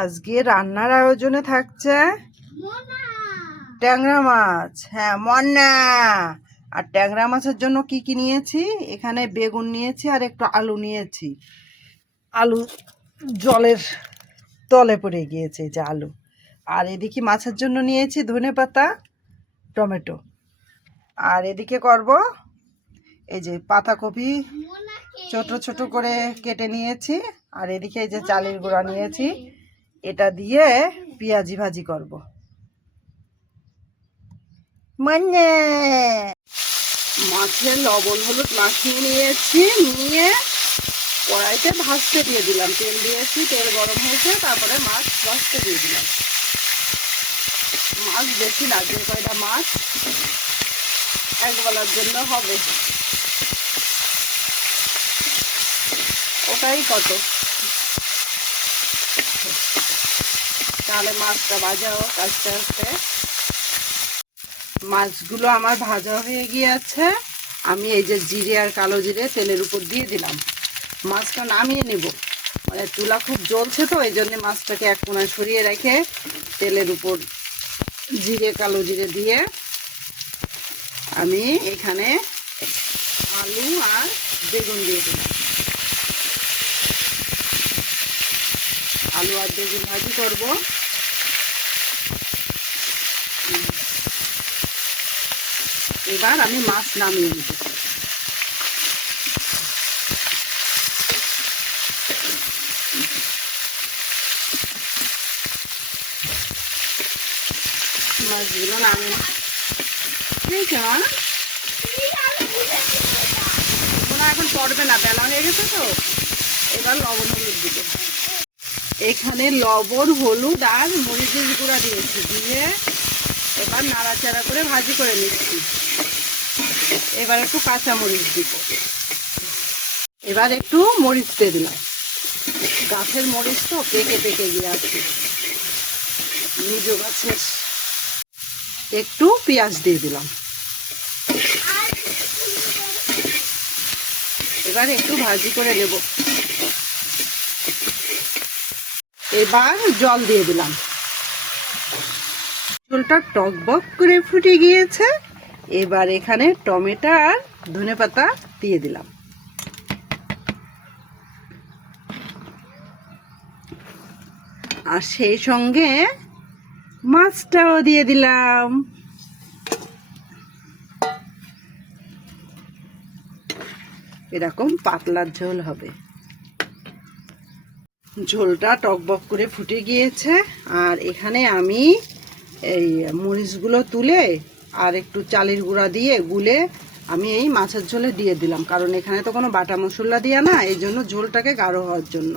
আজকে রান্নার আয়োজনে থাকছে ট্যাংরা মাছ। হ্যাঁ, মন্না। আর ট্যাংরা মাছের জন্য কি কি নিয়েছি, এখানে বেগুন নিয়েছি আর একটু আলু নিয়েছি। আলু জলের তলে পড়ে গিয়েছে, যে আলু। আর এদিকে মাছের জন্য নিয়েছি ধনেপাতা, টমেটো। আর এদিকে করব এই যে পাতাকপি ছোট ছোট করে কেটে নিয়েছি। আর এদিকে এই যে চালের গুঁড়া নিয়েছি, এটা দিয়ে পেঁয়াজি ভাজি করব। মানে মাছের লবণ হলুদ মাখিয়ে নিয়েছি, নিয়ে কড়াইতে ভাজতে দিয়ে দিলাম। তেল দিয়েছি, তেল গরম হয়েছে, তারপরে মাছ ভাজতে দিয়ে দিলাম। মাছ বেশি না, যে কয়টা মাছ একবেলার জন্য হবে ওটাই কত। তাহলে মাছটা ভাজা হোক আস্তে আস্তে। মাছগুলো আমার ভাজা হয়ে গিয়েছে। আমি এই যে জিরে আর কালো জিরে তেলের উপর দিয়ে দিলাম। মাছটা নামিয়ে নেব, মানে চুলা খুব জ্বলছে তো, এই জন্য মাছটাকে এক কোণায় সরিয়ে রেখে তেলের উপর জিরে কালো জিরে দিয়ে আমি এখানে আলু আর বেগুন দিয়ে দিলাম। আলু আর বেগুন ভাজি করব। এবার আমি মাছ নামিয়ে নেব। মাছগুলো নামিয়ে এখন পড়বে না, বেলা হয়ে গেছে তো। এবার লবণ হলুদ দিব। এখানে লবণ হলুদ আর মরিচের গুঁড়া দিয়েছি, দিয়ে এবার নাড়াচাড়া করে ভাজি করে নিচ্ছি। এবার একটু কাঁচা মরিচ দিব। এবার একটু মরিচ দিয়ে দিলাম। গাছের মরিচ তো পেকে পেকে গিয়ে আছে, নিজ গাছের। একটু পেঁয়াজ দিয়ে দিলাম। এবার একটু ভাজি করে নেব। এবার জল দিয়ে দিলাম। ঝোলটা টকবক করে ফুটে গিয়েছে। এবার এখানে টমেটো আর ধনেপাতা দিয়ে দিলাম। আর সেই সঙ্গে মাছটাও দিয়ে দিলাম। এরকম পাতলা ঝোল হবে। ঝোলটা টকবক করে ফুটে গিয়েছে। আর এখানে আমি এই মরিচগুলো তুলে আর একটু চালের গুঁড়া দিয়ে গুলে আমি এই মাছের ঝোলে দিয়ে দিলাম, কারণ এখানে তো কোনো বাটা মশলা দেওয়া না, এই জন্য ঝোলটাকে গাঢ় হওয়ার জন্য।